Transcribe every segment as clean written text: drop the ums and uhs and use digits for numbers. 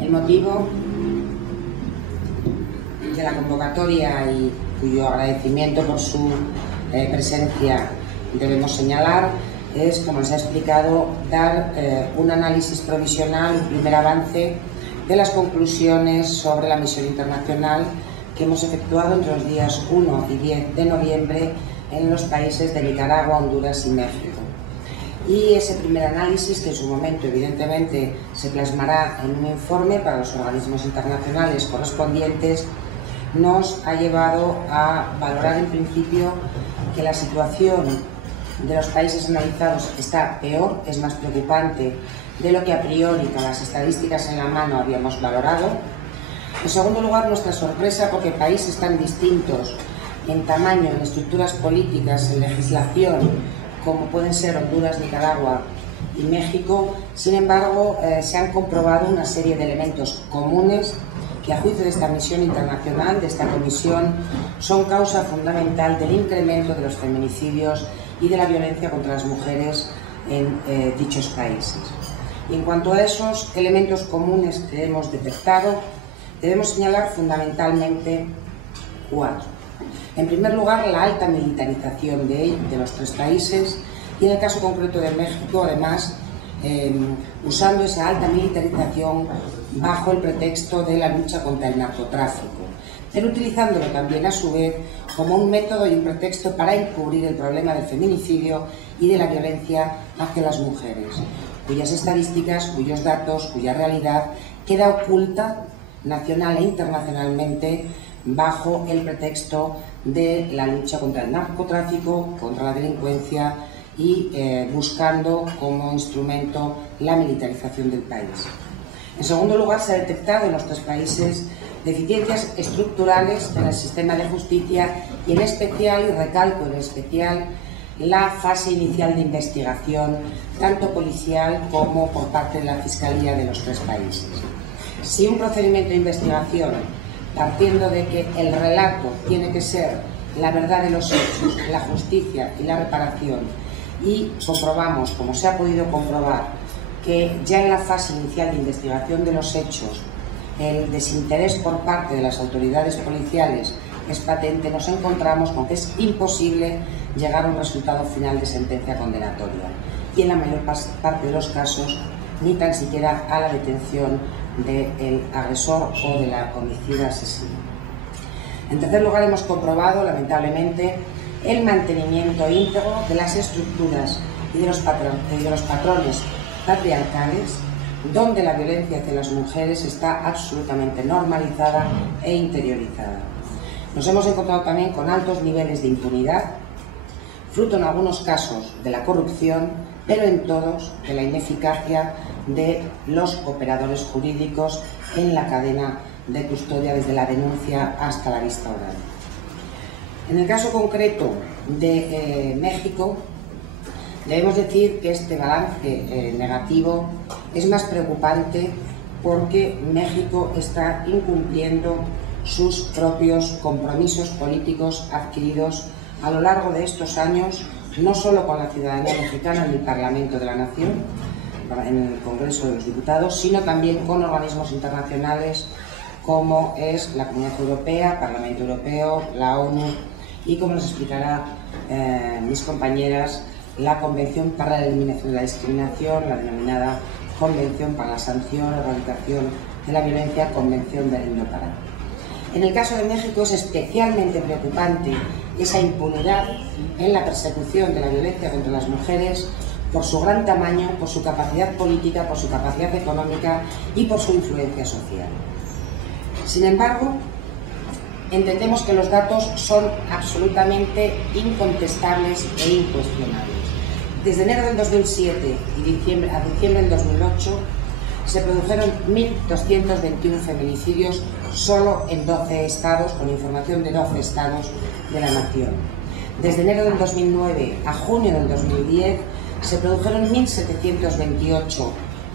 El motivo de la convocatoria y cuyo agradecimiento por su presencia debemos señalar es, como les he explicado, dar un análisis provisional, un primer avance de las conclusiones sobre la misión internacional que hemos efectuado entre los días 1 y 10 de noviembre en los países de Nicaragua, Honduras y México. Y ese primer análisis, que en su momento evidentemente se plasmará en un informe para los organismos internacionales correspondientes, nos ha llevado a valorar en principio que la situación de los países analizados está peor, es más preocupante de lo que a priori con las estadísticas en la mano habíamos valorado. En segundo lugar, nuestra sorpresa porque países tan distintos en tamaño, en estructuras políticas, en legislación, como pueden ser Honduras, Nicaragua y México, sin embargo, se han comprobado una serie de elementos comunes que, a juicio de esta misión internacional, de esta comisión, son causa fundamental del incremento de los feminicidios y de la violencia contra las mujeres en dichos países. Y en cuanto a esos elementos comunes que hemos detectado, debemos señalar fundamentalmente 4. En primer lugar, la alta militarización de los tres países y, en el caso concreto de México, además, usando esa alta militarización bajo el pretexto de la lucha contra el narcotráfico, pero utilizándolo también a su vez como un método y un pretexto para encubrir el problema del feminicidio y de la violencia hacia las mujeres, cuyas estadísticas, cuyos datos, cuya realidad queda oculta nacional e internacionalmente bajo el pretexto de la lucha contra el narcotráfico, contra la delincuencia y buscando como instrumento la militarización del país. En segundo lugar, se ha detectado en los tres países deficiencias estructurales en el sistema de justicia y en especial, y recalco en especial, la fase inicial de investigación, tanto policial como por parte de la Fiscalía de los tres países. Si un procedimiento de investigación, partiendo de que el relato tiene que ser la verdad de los hechos, la justicia y la reparación, y comprobamos, como se ha podido comprobar, que ya en la fase inicial de investigación de los hechos el desinterés por parte de las autoridades policiales es patente, nos encontramos con que es imposible llegar a un resultado final de sentencia condenatoria y en la mayor parte de los casos ni tan siquiera a la detención del agresor o de la homicida asesino. En tercer lugar, hemos comprobado, lamentablemente, el mantenimiento íntegro de las estructuras y de los patrones patriarcales, donde la violencia hacia las mujeres está absolutamente normalizada e interiorizada. Nos hemos encontrado también con altos niveles de impunidad, fruto en algunos casos de la corrupción, pero en todos de la ineficacia de los operadores jurídicos en la cadena de custodia desde la denuncia hasta la vista oral. En el caso concreto de México, debemos decir que este balance negativo es más preocupante porque México está incumpliendo sus propios compromisos políticos adquiridos a lo largo de estos años, no solo con la ciudadanía mexicana en el Parlamento de la Nación, en el Congreso de los Diputados, sino también con organismos internacionales como es la Comunidad Europea, Parlamento Europeo, la ONU y, como nos explicará mis compañeras, la Convención para la Eliminación de la Discriminación, la denominada Convención para la Sanción, Erradicación de la Violencia, Convención del Indo-Pará. En el caso de México es especialmente preocupante esa impunidad en la persecución de la violencia contra las mujeres por su gran tamaño, por su capacidad política, por su capacidad económica y por su influencia social. Sin embargo, entendemos que los datos son absolutamente incontestables e incuestionables. Desde enero del 2007 a diciembre del 2008 se produjeron 1.221 feminicidios solo en 12 estados, con información de 12 estados de la nación. Desde enero del 2009 a junio del 2010 se produjeron 1.728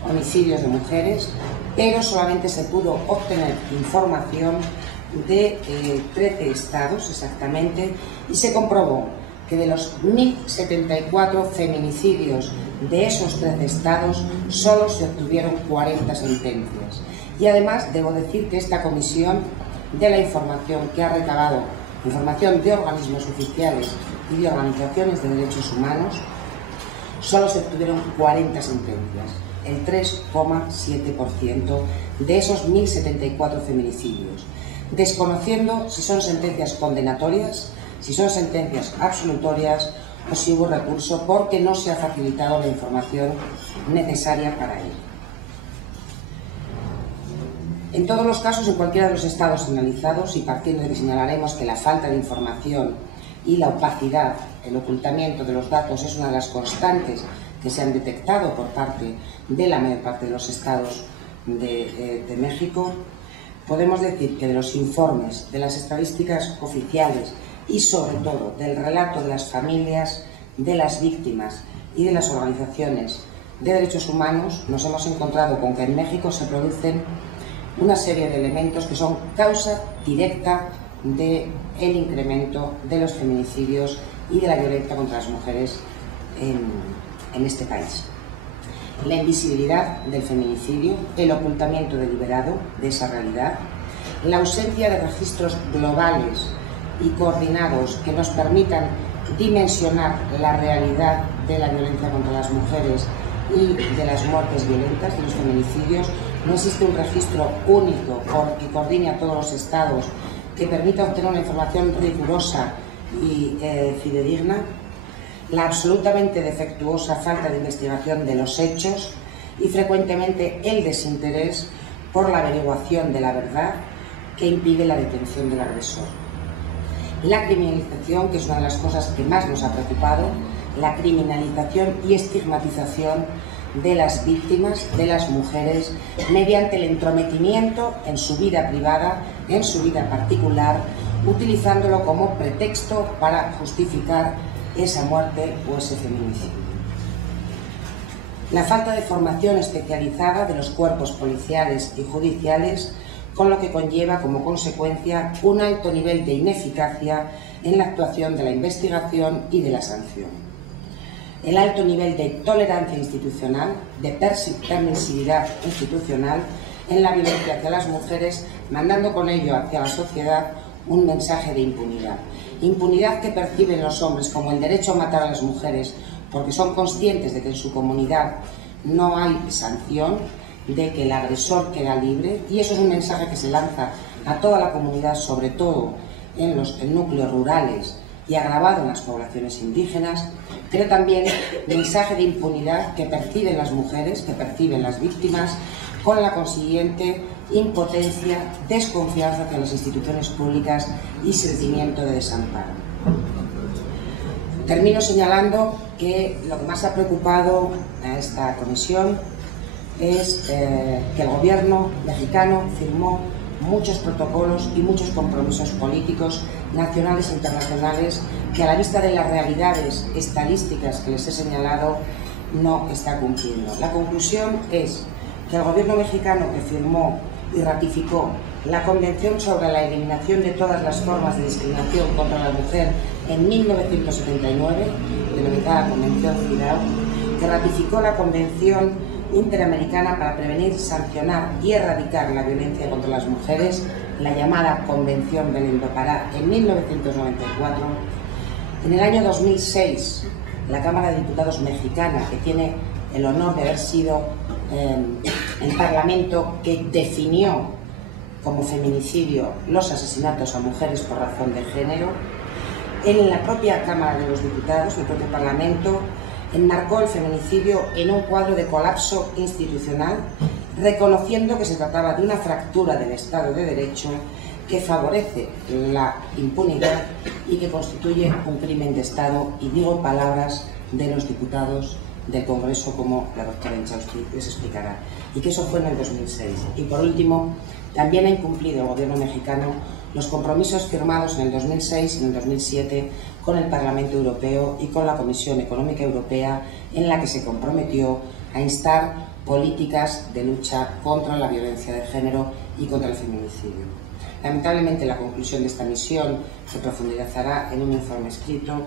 homicidios de mujeres, pero solamente se pudo obtener información de 13 estados exactamente, y se comprobó que de los 1.074 feminicidios de esos 13 estados solo se obtuvieron 40 sentencias, Y además debo decir que esta comisión, de la información que ha recabado, información de organismos oficiales y de organizaciones de derechos humanos, solo se obtuvieron 40 sentencias, el 3,7% de esos 1.074 feminicidios, desconociendo si son sentencias condenatorias, si son sentencias absolutorias o si hubo recurso, porque no se ha facilitado la información necesaria para ello. En todos los casos, en cualquiera de los estados analizados, y partiendo de que señalaremos que la falta de información y la opacidad, el ocultamiento de los datos es una de las constantes que se han detectado por parte de la mayor parte de los estados de México, podemos decir que de los informes, de las estadísticas oficiales y sobre todo del relato de las familias, de las víctimas y de las organizaciones de derechos humanos, nos hemos encontrado con que en México se producen una serie de elementos que son causa directa del incremento de los feminicidios y de la violencia contra las mujeres en este país. La invisibilidad del feminicidio, el ocultamiento deliberado de esa realidad, la ausencia de registros globales y coordinados que nos permitan dimensionar la realidad de la violencia contra las mujeres y de las muertes violentas, de los feminicidios. No existe un registro único que coordine a todos los estados, que permita obtener una información rigurosa y fidedigna. La absolutamente defectuosa falta de investigación de los hechos y frecuentemente el desinterés por la averiguación de la verdad que impide la detención del agresor. La criminalización, que es una de las cosas que más nos ha preocupado, la criminalización y estigmatización de las víctimas, de las mujeres, mediante el entrometimiento en su vida privada, en su vida particular, utilizándolo como pretexto para justificar esa muerte o ese feminicidio. La falta de formación especializada de los cuerpos policiales y judiciales, con lo que conlleva como consecuencia un alto nivel de ineficacia en la actuación de la investigación y de la sanción. El alto nivel de tolerancia institucional, de permisividad institucional en la violencia hacia las mujeres, mandando con ello hacia la sociedad un mensaje de impunidad. Impunidad que perciben los hombres como el derecho a matar a las mujeres porque son conscientes de que en su comunidad no hay sanción, de que el agresor queda libre, y eso es un mensaje que se lanza a toda la comunidad, sobre todo en los núcleos rurales y agravado en las poblaciones indígenas, pero también mensaje de impunidad que perciben las mujeres, que perciben las víctimas, con la consiguiente impotencia, desconfianza hacia las instituciones públicas y sentimiento de desamparo. Termino señalando que lo que más ha preocupado a esta comisión es que el gobierno mexicano firmó muchos protocolos y muchos compromisos políticos nacionales e internacionales que, a la vista de las realidades estadísticas que les he señalado, no está cumpliendo. La conclusión es que el gobierno mexicano, que firmó y ratificó la Convención sobre la Eliminación de todas las formas de discriminación contra la mujer en 1979, denominada Convención CEDAW, que ratificó la Convención Interamericana para prevenir, sancionar y erradicar la violencia contra las mujeres, la llamada Convención Belén do Pará, en 1994. En el año 2006, la Cámara de Diputados mexicana, que tiene el honor de haber sido el Parlamento que definió como feminicidio los asesinatos a mujeres por razón de género, en la propia Cámara de los Diputados, el propio Parlamento, enmarcó el feminicidio en un cuadro de colapso institucional, reconociendo que se trataba de una fractura del Estado de Derecho que favorece la impunidad y que constituye un crimen de Estado, y digo palabras de los diputados del Congreso, como la doctora Inchausti les explicará, y que eso fue en el 2006. Y por último, también ha incumplido el gobierno mexicano los compromisos firmados en el 2006 y en el 2007 con el Parlamento Europeo y con la Comisión Económica Europea, en la que se comprometió a instar políticas de lucha contra la violencia de género y contra el feminicidio. Lamentablemente, la conclusión de esta misión, que profundizará en un informe escrito,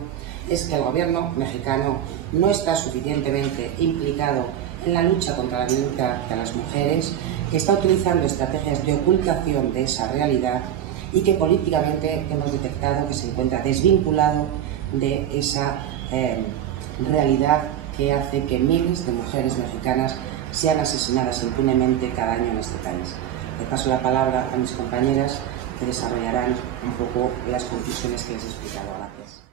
es que el gobierno mexicano no está suficientemente implicado en la lucha contra la violencia hacia las mujeres, que está utilizando estrategias de ocultación de esa realidad y que políticamente hemos detectado que se encuentra desvinculado de esa realidad que hace que miles de mujeres mexicanas sean asesinadas impunemente cada año en este país. Le paso la palabra a mis compañeras que desarrollarán un poco las conclusiones que les he explicado. Gracias.